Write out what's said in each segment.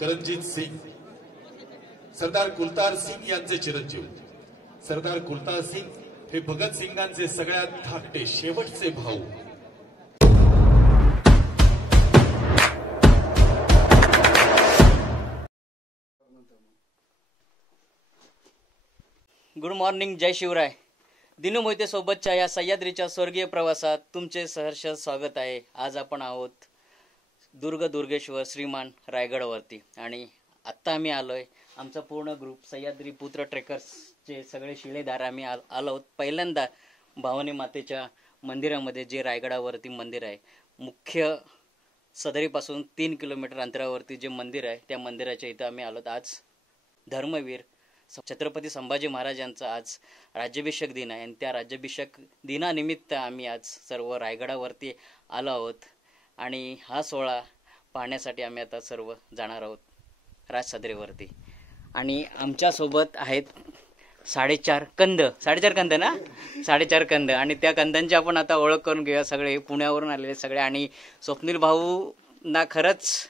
करणजीत सिंग, सरदार कुलतार सिंग यांचे चिरंजीव सरदार कुलतार सिंग हे भगत सिंगांचे सगळ्यात धाकटे शेवटचे भाऊ. गुड मॉर्निंग, जय शिवराय. दिनू मोहिते सोबतच्या या सह्याद्रीच्या स्वर्गीय प्रवासात तुमचे सहर्ष स्वागत आहे. आज आपण आहोत दुर्गेश्वर श्रीमान रायगडावरती आणि आत्ता आम्ही आलोय. आमचा पूर्ण ग्रुप सह्याद्री पुत्र ट्रेकर्सचे सगळे शिलेदार आम्ही आलो आहोत पहिल्यांदा भवानी मातेच्या मंदिरामध्ये, जे रायगडावरती मंदिर आहे. मुख्य सदरीपासून 3 किलोमीटर अंतरावरती जे मंदिर आहे त्या मंदिराच्या इथं आम्ही आलो. आज धर्मवीर छत्रपती संभाजी महाराजांचा आज राज्याभिषेक दिन आहे आणि त्या राज्याभिषेक दिनानिमित्त आम्ही आज सर्व रायगडावरती आलो आहोत आणि हा सोहळा पाहण्यासाठी आम्ही आता सर्व जाणार आहोत राजसदरीवरती. आणि आमच्यासोबत आहेत 4.5 कंद ना 4.5 कंद आणि त्या कंदांची आपण आता ओळख करून घेऊया. सगळे पुण्यावरून आलेले सगळे आणि स्वप्नील भाऊंना खरंच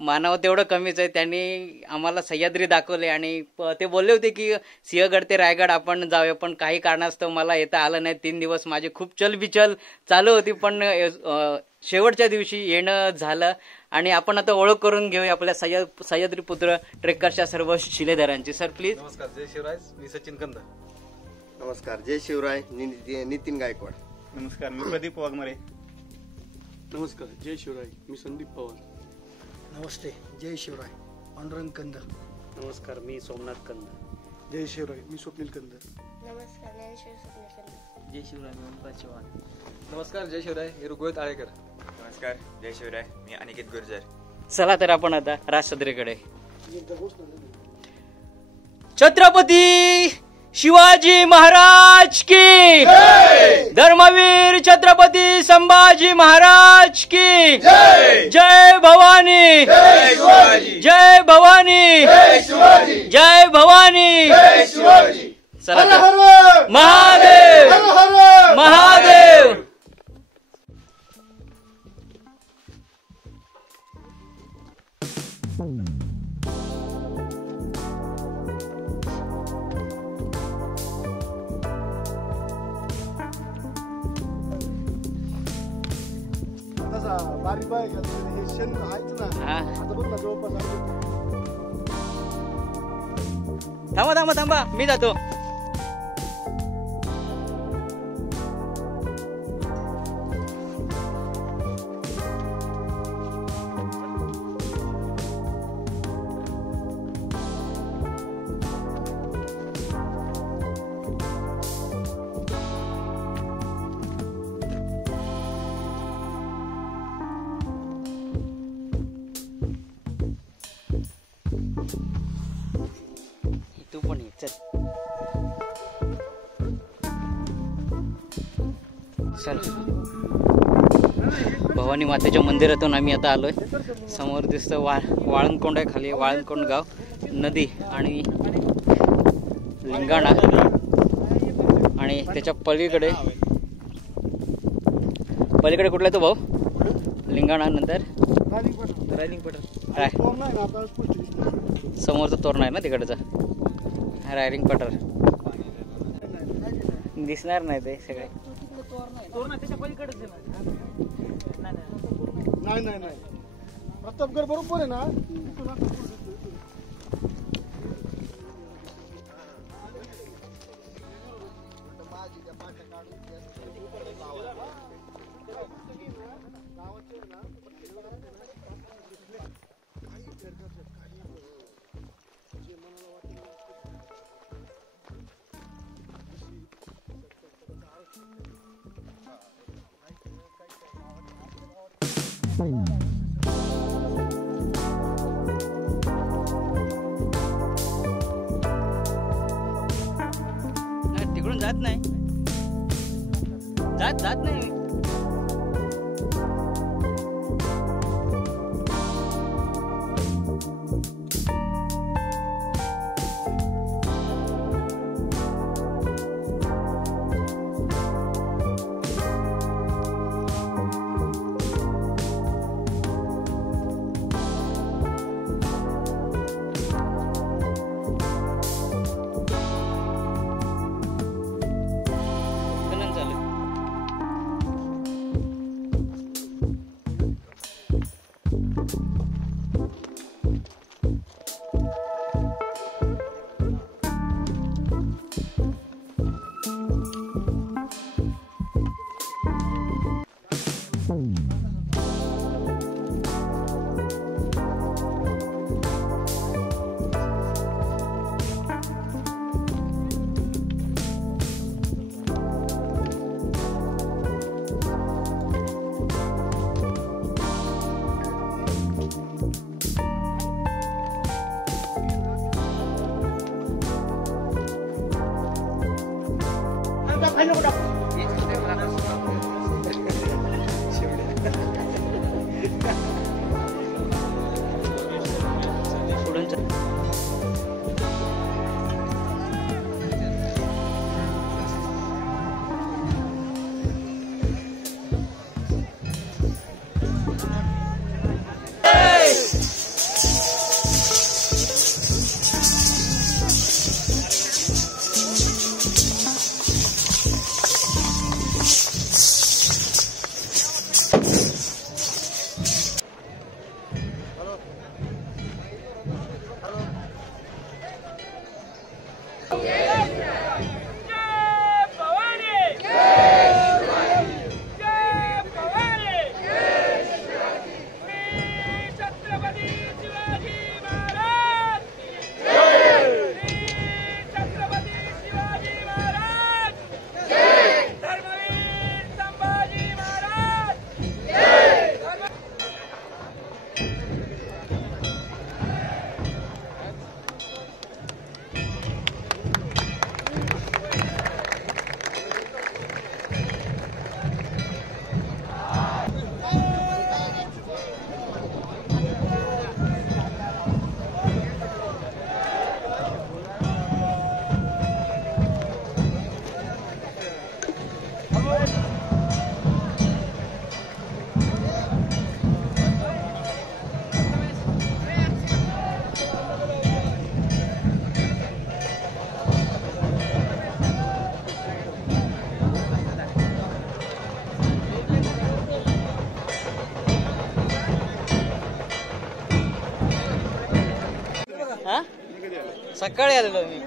मानावं तेवढं कमीच आहे. त्यांनी आम्हाला सह्याद्री दाखवले आणि ते बोलले होते की सिंहगड ते रायगड आपण जाऊया, पण काही कारणास्तव मला येता आलं नाही. 3 दिवस माझी खूप चलबिचल चालू होती, पण शेवटच्या दिवशी येणं झालं. आणि आपण आता ओळख करून घेऊया आपल्या सह्याद्री पुत्र ट्रेकर्सच्या सर्व शिलेदारांची. Sir please. नमस्कार, जय शिवराय. मी सचिन कंद. नमस्कार, जय शिवराय. नितीन गायकवाड. नमस्कार, मी प्रदीप वाघमारे. नमस्कार, जय शिवराय. मी संदीप पवार. नमस्ते, जय शिवराय. पांडुरंग कंद. नमस्कार, मी सोमनाथ कंद. जय शिवराय. मी स्वप्नील कंद. नमस्कार, स्वप्नील कंद. जय शिवराय. मी ओमकार चव्हाण. नमस्कार, जय शिवराय. मी ऋग्वेद आळेकर. नमस्कार, जय शिवराय. मी अनिकेत गुर्जर. चला तर आपण आता राजसदरीकडे. छत्रपती शिवाजी महाराज की धर्मवीर छत्रपती संभाजी महाराज की जय भवानी, जय भवानी, जय भवानी. चला महादेव, महादेव. बारी बाय हे शेण आहेच ना. आता बघ ना जवळपास. थांबा थांबा थांबा, मी जातो. तू पण ये, चल. चल, भवानी मातेच्या मंदिरातून आम्ही आता आलोय. समोर दिसतं वाळंदकोंड आहे, खाली वाळंदकोंड गाव, नदी आणि लिंगाणा आणि त्याच्या पलीकडे कुठला आहे तो भाऊ? लिंगाणा नंतर समोरचा तोरणा आहे ना तिकडचा, रायरिंग पटर. दिसणार नाही ते सगळे. नाही प्रतापगड बरोबर आहे ना. तिकडून जात नाही, जात नाही. पुढून सकाळी आलेलो मी.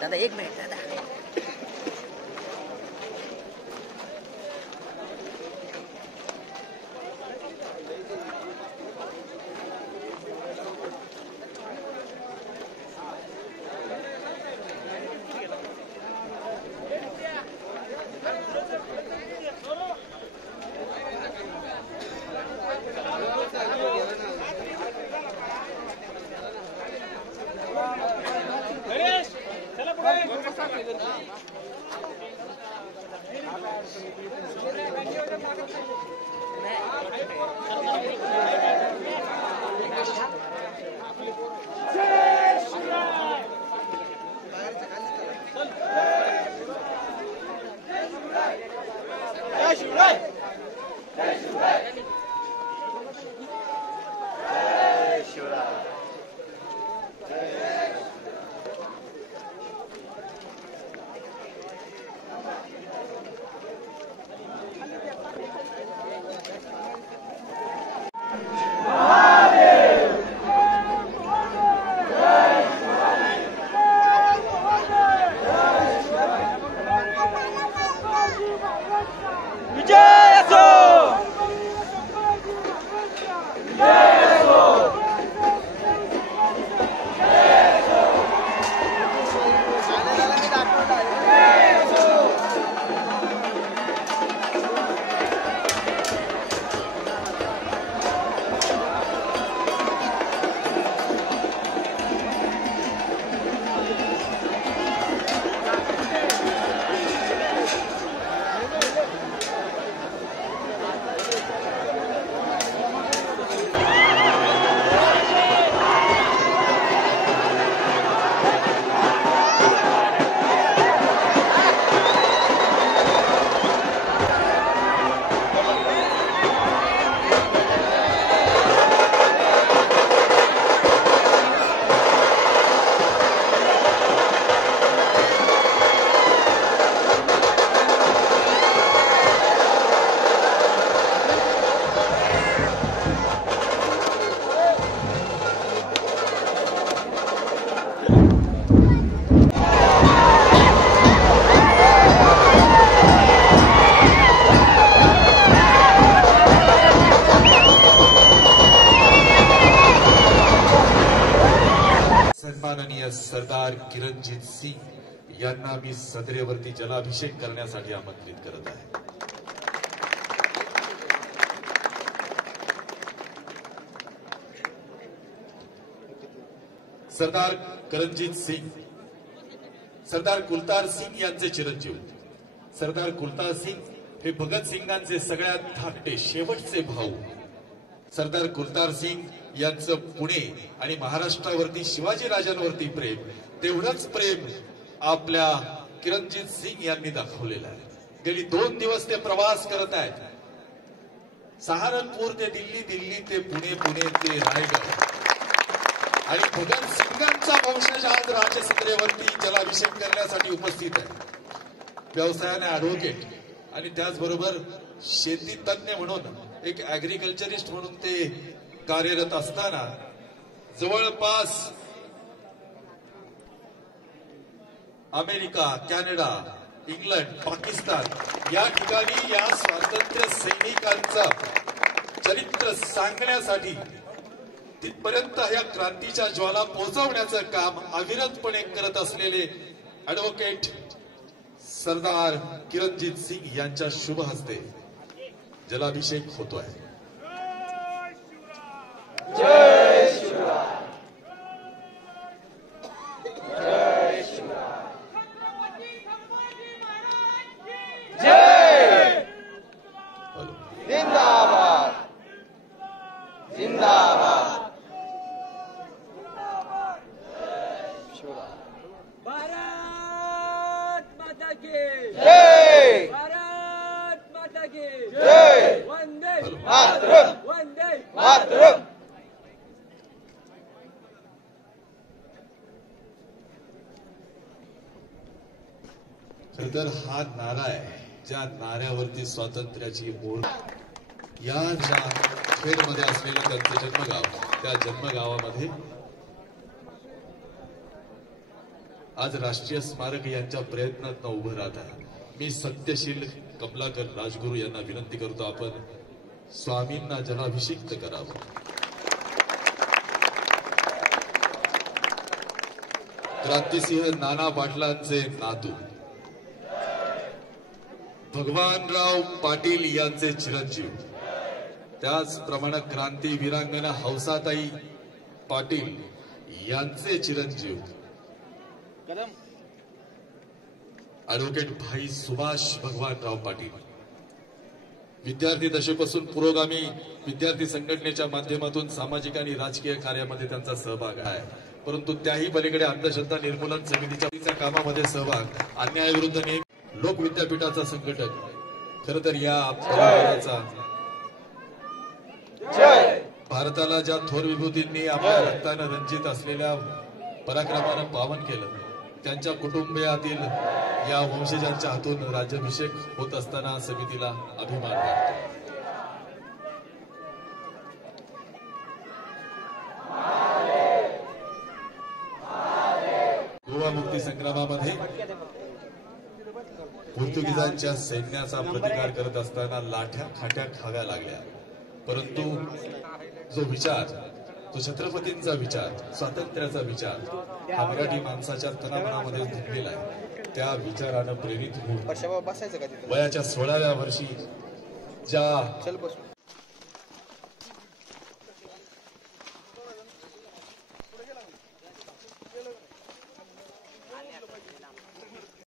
दादा एक मिनिट दादा. सन्माननीय सरदार किरणजीत सिंग यांना मी सदरेवरती जलाभिषेक करण्यासाठी आमंत्रित करत आहे. सरदार किरणजीत सिंग, सरदार कुलतार सिंग यांचे चिरंजीव. सरदार कुलतार सिंग हे भगत सिंगांचे सगळ्यात धाकटे शेवटचे भाऊ. सरदार कुलतार सिंग यांचं पुणे आणि महाराष्ट्रावरती शिवाजी राजांवरती प्रेम, तेवढंच प्रेम आपल्या किरणजीत सिंग यांनी दाखवलेलं आहे. गेली 2 दिवस ते प्रवास करत आहेत. सहारनपूर ते दिल्ली, दिल्ली ते पुणे, पुणे ते रायगड. आणि भगत सिंगांचा वंशज आज राजसत्रेवरती जलाभिषेक करण्यासाठी उपस्थित आहे. व्यवसायाने ऍडव्होकेट आणि त्याचबरोबर शेती तज्ञ म्हणून, एक ऍग्रिकल्चरिस्ट म्हणून ते कार्यरत असताना जवळपास अमेरिका, कॅनडा, इंग्लंड, पाकिस्तान या ठिकाणी या स्वातंत्र्य सैनिकांचं चरित्र सांगण्यासाठी तिथपर्यंत या क्रांतीच्या ज्वाला पोहोचवण्याचं काम अविरतपणे करत असलेले ऍडव्होकेट सरदार किरणजीत सिंग यांच्या शुभ हस्ते जलाभिषेक होतोय. जय शिवराय. जय खर तर हा नारा आहे, ज्या नाऱ्यावरती स्वातंत्र्याची मोर, या ज्या खेडमध्ये असलेलं त्यांचं जन्मगाव, त्या जन्मगावामध्ये आज राष्ट्रीय स्मारक यांच्या प्रयत्नात उभं राहत आहे. मी सत्यशील कमलाकर राजगुरू यांना विनंती करतो, आपण स्वामींना जलाभिषिक्त करावं. क्रांतिसिंह नाना पाटलांचे नातू भगवानराव पाटील यांचे चिरंजीव, त्याचप्रमाणे क्रांती वीरांगना हौसाताई पाटील यांचे चिरंजीव ॲडव्होकेट भाई सुभाष भगवानराव पाटील. विद्यार्थी दशेपासून पुरोगामी विद्यार्थी संघटनेच्या माध्यमातून सामाजिक आणि राजकीय कार्यामध्ये त्यांचा सहभाग आहे, परंतु त्याही पलीकडे अंधश्रद्धा निर्मूलन समितीच्या कामामध्ये सहभाग, अन्यायाविरुद्ध नेम, लोक विद्यापीठाचा संघटक. खर तर या परंपरेचा भारताला ज्या थोर विभूतींनी आपल्या रक्तानं रंजित असलेल्या पराक्रमानं पावन केलं, त्यांच्या कुटुंबियातील या वंशजांच्या हातून राज्याभिषेक होत असताना समितीला अभिमान वाटतो. गोवा मुक्ती संग्रामामध्ये पोर्तुगीजांच्या सैन्याचा प्रतिकार करत असताना लाठ्या खाट्या खाव्या लागल्या, परंतु जो विचार, तो छत्रपतींचा विचार, स्वातंत्र्याचा विचार हा मराठी माणसाच्या तनामनामध्ये धुंडलेला आहे. त्या विचारानं प्रेरित होऊन वयाच्या 16व्या वर्षी ज्या